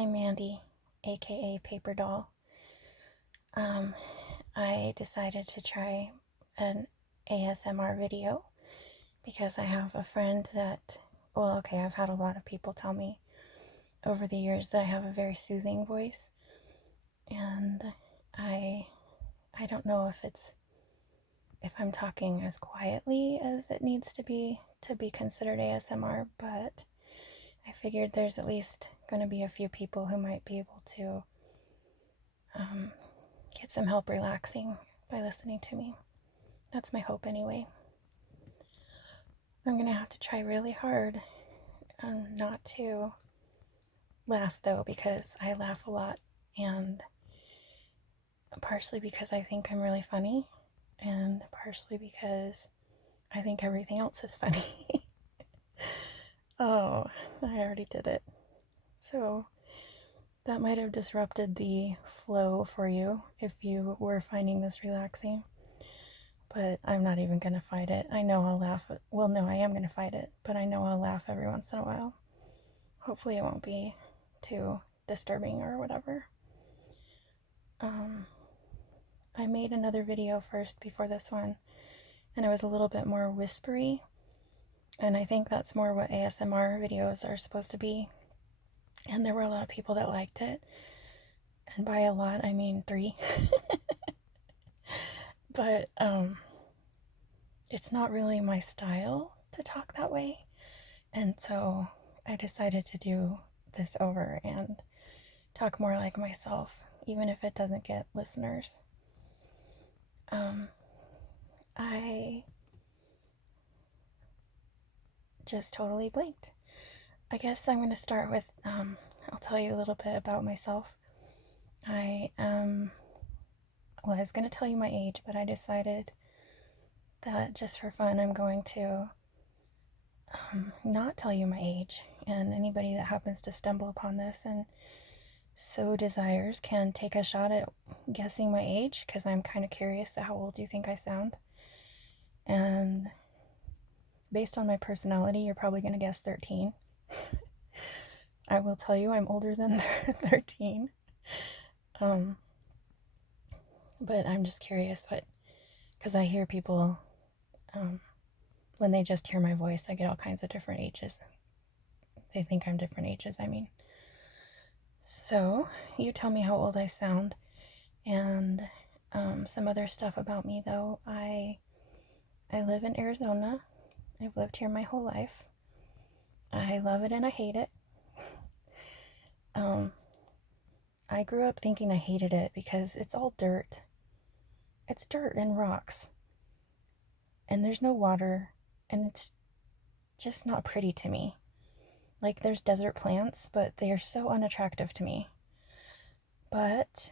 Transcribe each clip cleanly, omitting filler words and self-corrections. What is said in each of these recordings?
I'm Mandy, aka Paper Doll. Um, I decided to try an ASMR video because I have a friend I've had a lot of people tell me over the years that I have a very soothing voice, and I I don't know if I'm talking as quietly as it needs to be considered ASMR, but I figured there's at least going to be a few people who might be able to get some help relaxing by listening to me. That's my hope anyway. I'm going to have to try really hard not to laugh though, because I laugh a lot, and partially because I think I'm really funny, and partially because I think everything else is funny. Oh, I already did it. So that might have disrupted the flow for you if you were finding this relaxing. But I'm not even going to fight it. I know I'll laugh. Well, no, I am going to fight it, but I know I'll laugh every once in a while. Hopefully it won't be too disturbing or whatever. I made another video first before this one, and it was a little bit more whispery, and I think that's more what ASMR videos are supposed to be. And there were a lot of people that liked it, and by a lot I mean 3. But it's not really my style to talk that way, and so I decided to do this over and talk more like myself, even if it doesn't get listeners. I just totally blinked. I guess I'm going to start with, I'll tell you a little bit about myself. I was going to tell you my age, but I decided that just for fun, I'm going to not tell you my age. And anybody that happens to stumble upon this and so desires can take a shot at guessing my age, because I'm kind of curious at how old you think I sound. And based on my personality, you're probably going to guess 13. I will tell you I'm older than 13. But I'm just curious because I hear people, when they just hear my voice, I get all kinds of different ages. They think I'm different ages, I mean. So, you tell me how old I sound. And some other stuff about me, though. I live in Arizona. I've lived here my whole life. I love it and I hate it. I grew up thinking I hated it because it's all dirt. It's dirt and rocks. And there's no water. And it's just not pretty to me. Like, there's desert plants, but they are so unattractive to me. But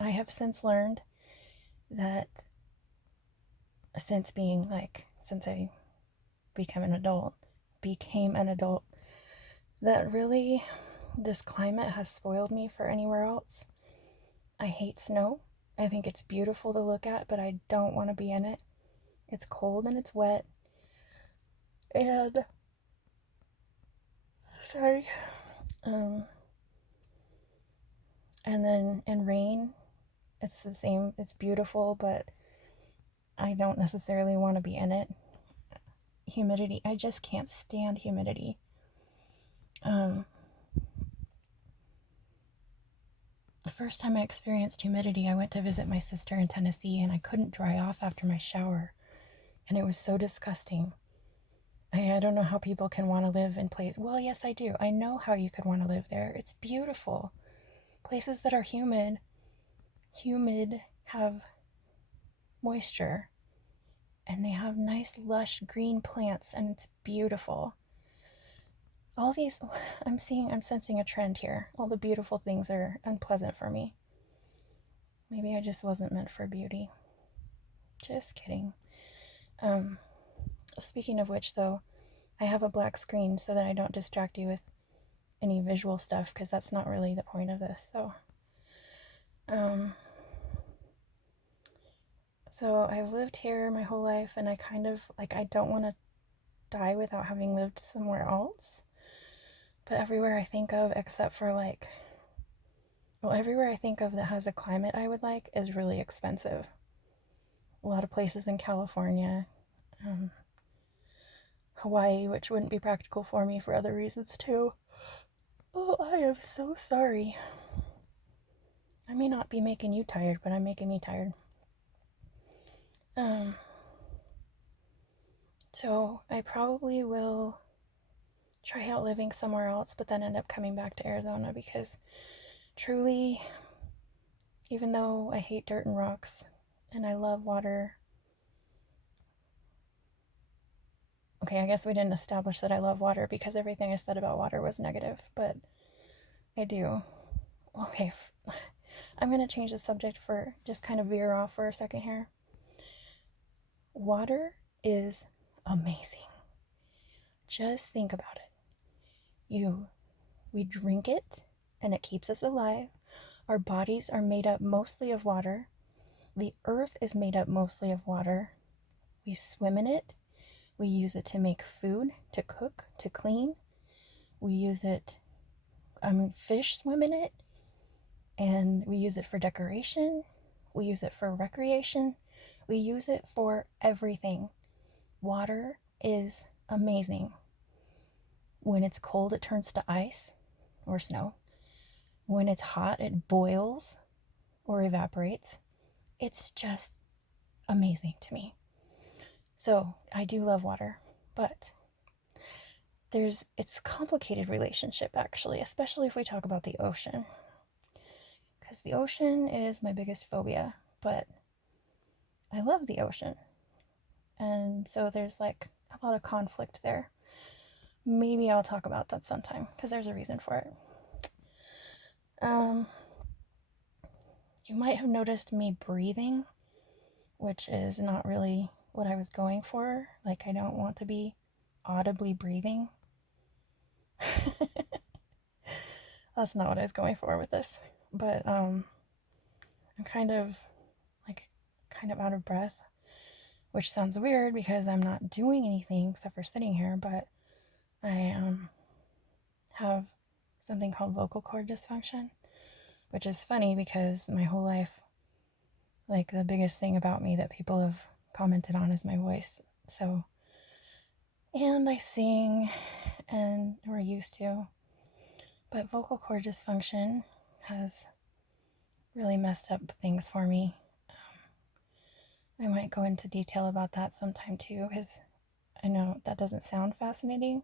I have since learned that since I became an adult, that really this climate has spoiled me for anywhere else. I hate snow. I think it's beautiful to look at, but I don't want to be in it. It's cold and it's wet. And sorry. And then in rain, it's the same. It's beautiful, but I don't necessarily want to be in it. Humidity, I just can't stand humidity. The first time I experienced humidity, I went to visit my sister in Tennessee, and I couldn't dry off after my shower. And it was so disgusting. I don't know how people can want to live in places. Well, yes, I do. I know how you could want to live there. It's beautiful. Places that are humid have moisture, and they have nice, lush green plants, and it's beautiful. All these, I'm sensing a trend here. All the beautiful things are unpleasant for me. Maybe I just wasn't meant for beauty. Just kidding. Speaking of which, though, I have a black screen so that I don't distract you with any visual stuff, because that's not really the point of this. So I've lived here my whole life, and I don't want to die without having lived somewhere else. But everywhere I think of, except for like, well, everywhere I think of that has a climate I would like is really expensive. A lot of places in California, um, Hawaii, which wouldn't be practical for me for other reasons too. Oh, I am so sorry. I may not be making you tired, but I'm making me tired. So I probably will try out living somewhere else, but then end up coming back to Arizona because truly, even though I hate dirt and rocks and I love water, okay, I guess we didn't establish that I love water because everything I said about water was negative, but I do. Okay, I'm going to change the subject for just kind of veer off for a second here. Water is amazing. Just think about it. We drink it and it keeps us alive. Our bodies are made up mostly of water. The earth is made up mostly of water. We swim in it. We use it to make food, to cook, to clean. We use it, fish swim in it. And we use it for decoration. We use it for recreation. We use it for everything. Water is amazing. When it's cold, it turns to ice or snow. When it's hot, it boils or evaporates. It's just amazing to me. So I do love water, but it's a complicated relationship actually, especially if we talk about the ocean. Because the ocean is my biggest phobia, but I love the ocean. And so there's like a lot of conflict there. Maybe I'll talk about that sometime because there's a reason for it. You might have noticed me breathing, which is not really what I was going for. Like, I don't want to be audibly breathing. That's not what I was going for with this. But I'm kind of out of breath, which sounds weird because I'm not doing anything except for sitting here, but I have something called vocal cord dysfunction, which is funny because my whole life, like, the biggest thing about me that people have commented on is my voice. So, and I sing, and we're used to, but vocal cord dysfunction has really messed up things for me. I might go into detail about that sometime too, because I know that doesn't sound fascinating.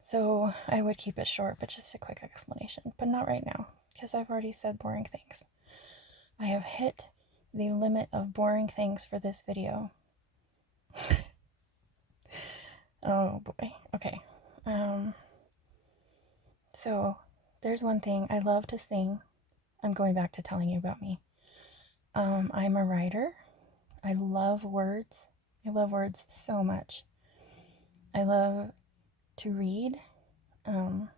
So I would keep it short, but just a quick explanation. But not right now, because I've already said boring things. I have hit the limit of boring things for this video. Oh boy. Okay. So there's one thing. I love to sing. I'm going back to telling you about me. I'm a writer. I love words. I love words so much. I love to read. And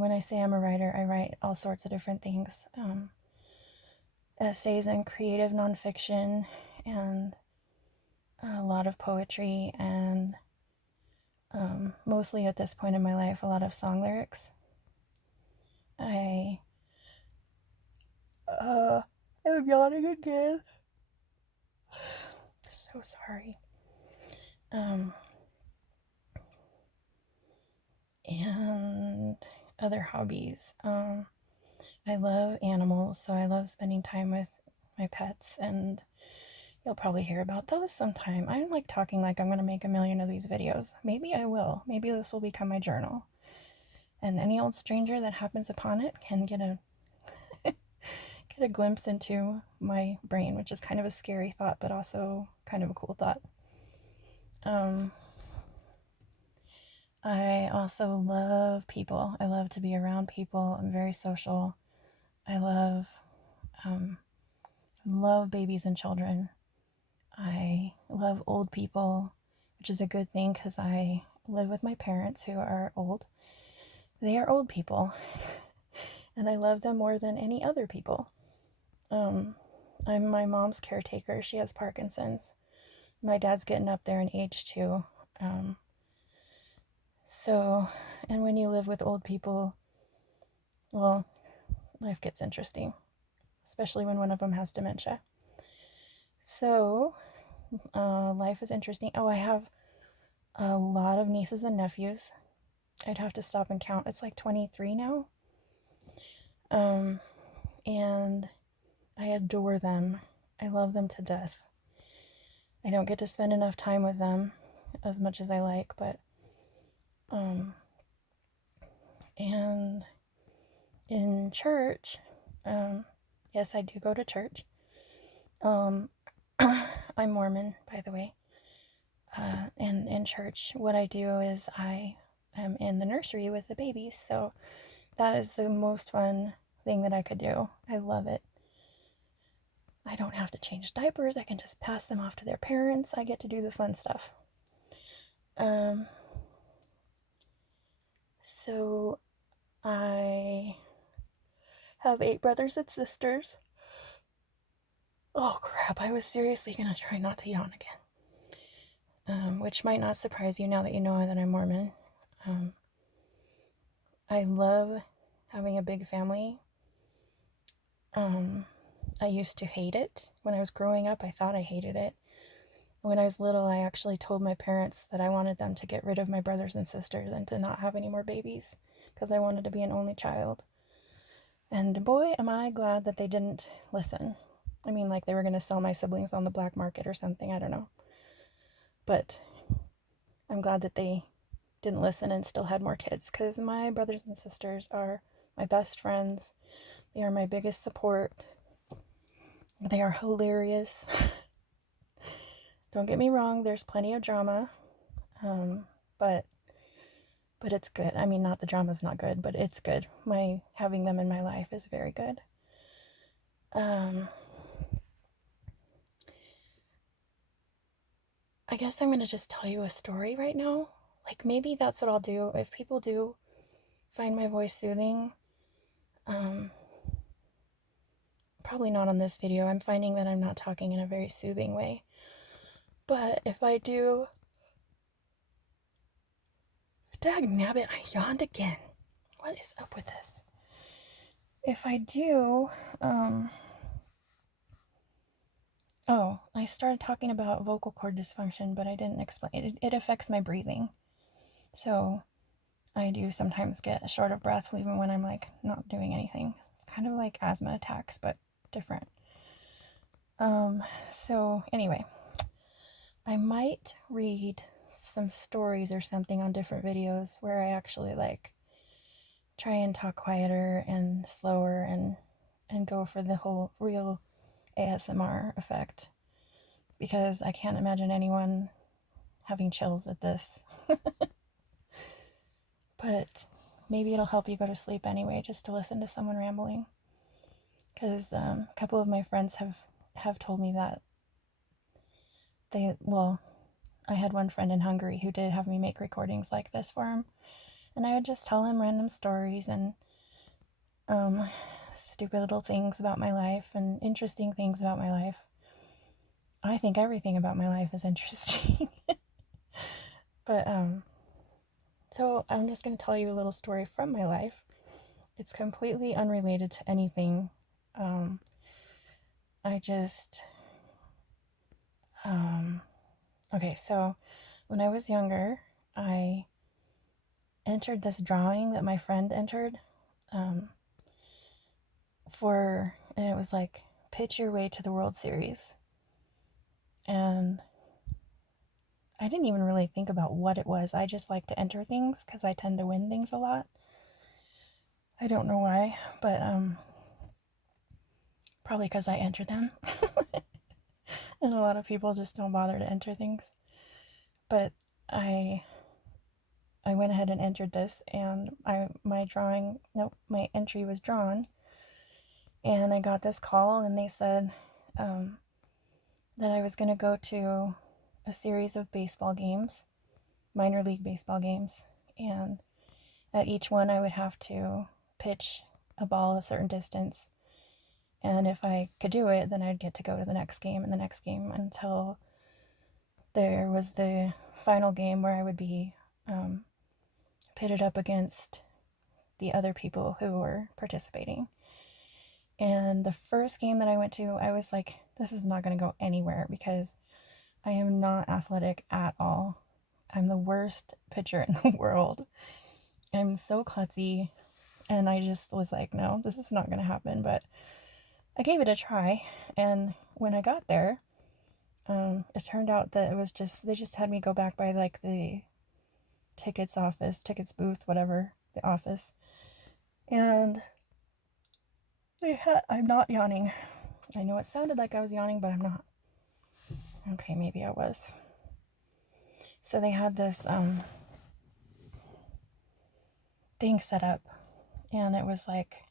when I say I'm a writer, I write all sorts of different things. Essays and creative nonfiction, and a lot of poetry, and mostly at this point in my life, a lot of song lyrics. I'm yawning again. So sorry. And other hobbies. I love animals, so I love spending time with my pets, and you'll probably hear about those sometime. I'm like talking like I'm going to make a million of these videos. Maybe I will. Maybe this will become my journal. And any old stranger that happens upon it can get a get a glimpse into my brain, which is kind of a scary thought, but also kind of a cool thought. I also love people. I love to be around people. I'm very social. I love babies and children. I love old people, which is a good thing because I live with my parents who are old. They are old people, and I love them more than any other people. I'm my mom's caretaker. She has Parkinson's. My dad's getting up there in age too. So, and when you live with old people, well, life gets interesting, especially when one of them has dementia. So, life is interesting. Oh, I have a lot of nieces and nephews. I'd have to stop and count. It's like 23 now. And I adore them. I love them to death. I don't get to spend enough time with them as much as I like, but and in church, yes, I do go to church. I'm Mormon, by the way. And in church, what I do is I am in the nursery with the babies, so that is the most fun thing that I could do. I love it. I don't have to change diapers. I can just pass them off to their parents. I get to do the fun stuff. So I have 8 brothers and sisters. Oh crap, I was seriously gonna try not to yawn again. Which might not surprise you now that you know that I'm Mormon. I love having a big family. I used to hate it. When I was growing up, I thought I hated it. When I was little, I actually told my parents that I wanted them to get rid of my brothers and sisters and to not have any more babies because I wanted to be an only child. And boy, am I glad that they didn't listen. I mean, like they were going to sell my siblings on the black market or something. I don't know. But I'm glad that they didn't listen and still had more kids because my brothers and sisters are my best friends. They are my biggest support. They are hilarious. Don't get me wrong, there's plenty of drama, but it's good. I mean, not the drama's not good, but it's good. Having them in my life is very good. I guess I'm gonna just tell you a story right now. Like maybe that's what I'll do if people do find my voice soothing. Probably not on this video. I'm finding that I'm not talking in a very soothing way. But if I do... Dagnabbit, I yawned again. What is up with this? If I do... Oh, I started talking about vocal cord dysfunction, but I didn't explain it. It affects my breathing. So I do sometimes get short of breath even when I'm like not doing anything. It's kind of like asthma attacks, but different. So anyway, I might read some stories or something on different videos where I actually like try and talk quieter and slower and go for the whole real ASMR effect, because I can't imagine anyone having chills at this. But maybe it'll help you go to sleep anyway, just to listen to someone rambling. Because a couple of my friends have told me that I had one friend in Hungary who did have me make recordings like this for him. And I would just tell him random stories and stupid little things about my life and interesting things about my life. I think everything about my life is interesting. But, so I'm just going to tell you a little story from my life. It's completely unrelated to anything. Okay, so when I was younger, I entered this drawing that my friend entered, and it was like, pitch your way to the World Series. And I didn't even really think about what it was. I just like to enter things because I tend to win things a lot. I don't know why, but probably because I enter them. And a lot of people just don't bother to enter things. But I went ahead and entered this, and my entry was drawn. And I got this call, and they said that I was going to go to a series of baseball games, minor league baseball games. And at each one, I would have to pitch a ball a certain distance. And if I could do it, then I'd get to go to the next game and the next game until there was the final game where I would be pitted up against the other people who were participating. And the first game that I went to, I was like, this is not going to go anywhere because I am not athletic at all. I'm the worst pitcher in the world. I'm so klutzy. And I just was like, no, this is not going to happen. But I gave it a try. And when I got there, it turned out that it was just, they just had me go back by like the tickets booth, whatever, the office. And I'm not yawning. I know it sounded like I was yawning, but I'm not. Okay, maybe I was. So they had this thing set up, and it was like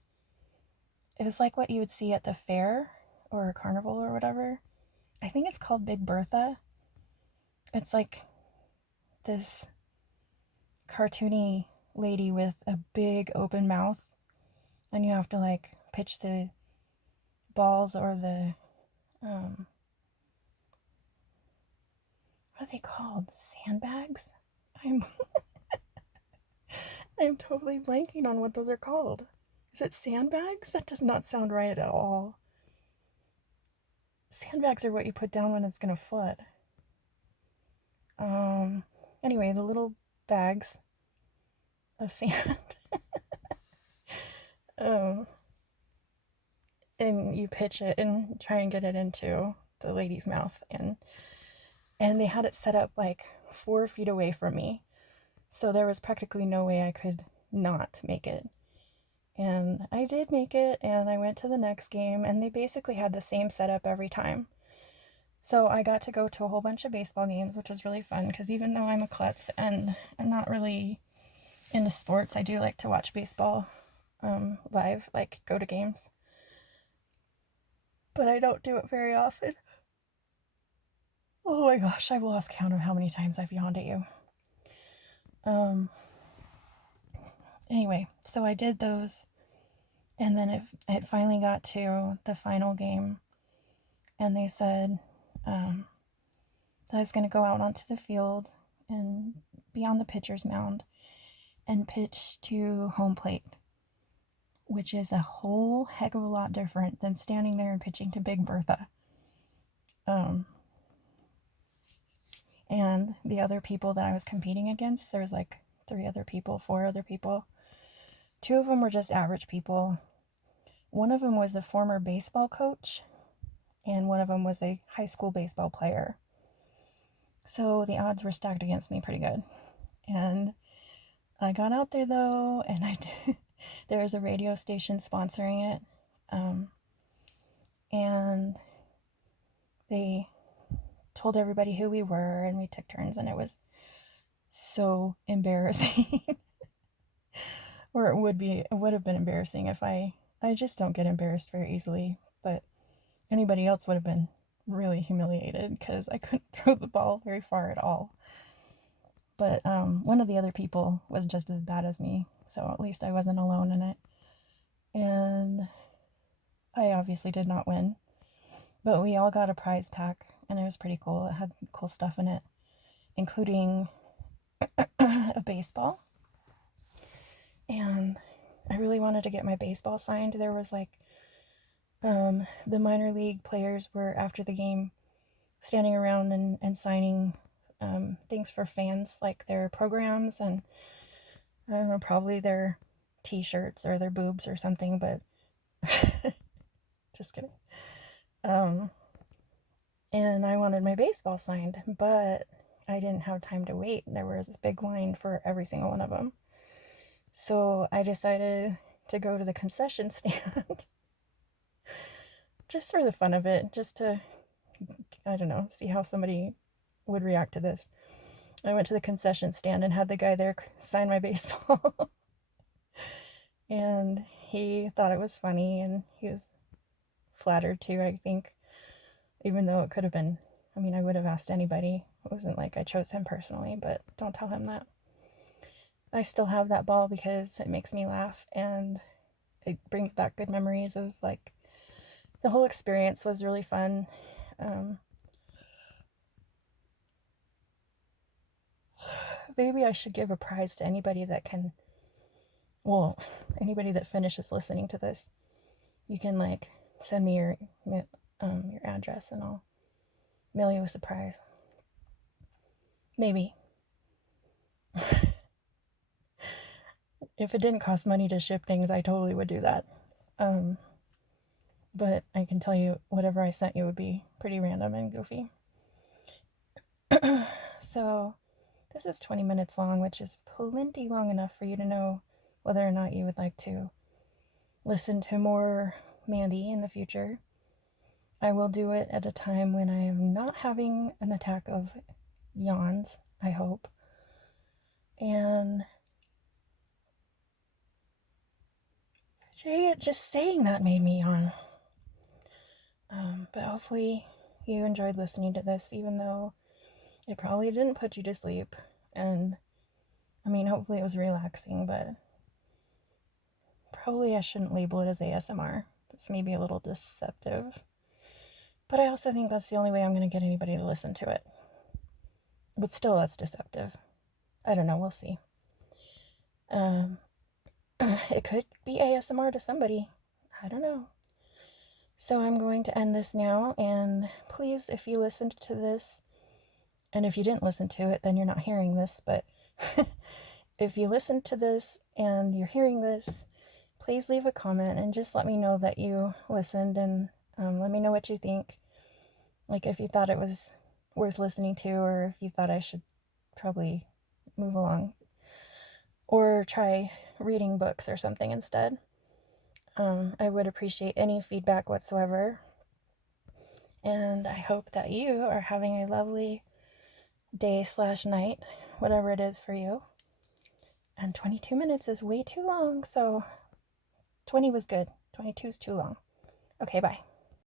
what you would see at the fair or a carnival or whatever. I think it's called Big Bertha. It's like this cartoony lady with a big open mouth, and you have to like pitch the balls or the what are they called? Sandbags? I'm I'm totally blanking on what those are called. Is it sandbags? That does not sound right at all. Sandbags are what you put down when it's gonna flood. Anyway, the little bags of sand. And you pitch it and try and get it into the lady's mouth, and they had it set up like 4 feet away from me, so there was practically no way I could not make it. And I did make it, and I went to the next game, and they basically had the same setup every time. So I got to go to a whole bunch of baseball games, which was really fun, because even though I'm a klutz and I'm not really into sports, I do like to watch baseball live, like go to games. But I don't do it very often. Oh my gosh, I've lost count of how many times I've yawned at you. Anyway, so I did those, and then it finally got to the final game, and they said that I was going to go out onto the field and be on the pitcher's mound and pitch to home plate, which is a whole heck of a lot different than standing there and pitching to Big Bertha. And the other people that I was competing against, there was like 4 other people. 2 of them were just average people. One of them was a former baseball coach, and one of them was a high school baseball player. So the odds were stacked against me pretty good. And I got out there though, and there was a radio station sponsoring it. And they told everybody who we were, and we took turns, and it was so embarrassing. Or it would have been embarrassing if I just don't get embarrassed very easily, but anybody else would have been really humiliated because I couldn't throw the ball very far at all. But one of the other people was just as bad as me, so at least I wasn't alone in it. And I obviously did not win, but we all got a prize pack, and it was pretty cool. It had cool stuff in it, including a baseball. And I really wanted to get my baseball signed. There was like, the minor league players were after the game standing around and signing things for fans, like their programs and I don't know, probably their t-shirts or their boobs or something, but just kidding. And I wanted my baseball signed, but I didn't have time to wait. There was this big line for every single one of them. So I decided to go to the concession stand just for the fun of it, just to, I don't know, see how somebody would react to this. I went to the concession stand and had the guy there sign my baseball. And he thought it was funny, and he was flattered too, I think. Even though it could have been, I mean, I would have asked anybody. It wasn't like I chose him personally, but don't tell him that. I still have that ball because it makes me laugh, and it brings back good memories of, like, the whole experience was really fun. maybe I should give a prize to anybody that can, well, anybody that finishes listening to this. You can like send me your address and I'll mail you a surprise. Maybe. If it didn't cost money to ship things, I totally would do that. But I can tell you, whatever I sent you would be pretty random and goofy. So this is 20 minutes long, which is plenty long enough for you to know whether or not you would like to listen to more Mandy in the future. I will do it at a time when I am not having an attack of yawns, I hope. And just saying that made me yawn. But hopefully you enjoyed listening to this, even though it probably didn't put you to sleep. And I mean, hopefully it was relaxing, but probably I shouldn't label it as ASMR. It's maybe a little deceptive. But I also think that's the only way I'm going to get anybody to listen to it. But still, that's deceptive. I don't know. We'll see. It could be ASMR to somebody. I don't know. So I'm going to end this now. And please, if you listened to this, and if you didn't listen to it, then you're not hearing this. But if you listened to this and you're hearing this, please leave a comment and just let me know that you listened, and let me know what you think. Like if you thought it was worth listening to, or if you thought I should probably move along or try reading books or something instead. I would appreciate any feedback whatsoever. And I hope that you are having a lovely day/night, whatever it is for you. And 22 minutes is way too long, so 20 was good. 22 is too long. Okay, bye.